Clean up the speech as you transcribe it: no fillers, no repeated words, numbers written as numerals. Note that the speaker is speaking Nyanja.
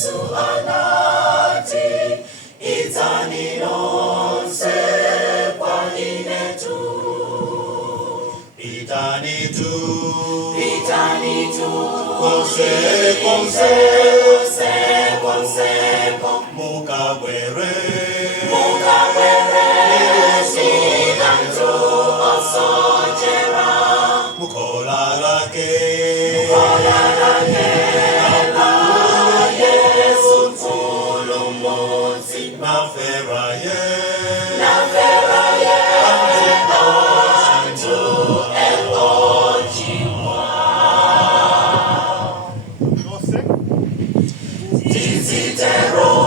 Yesu anati itani nonse kwa inetu. Itani tu konse mukabwere sikanto osojera mukola lake la Yesu mpulumutsi naferaye antu elochimwa tizitero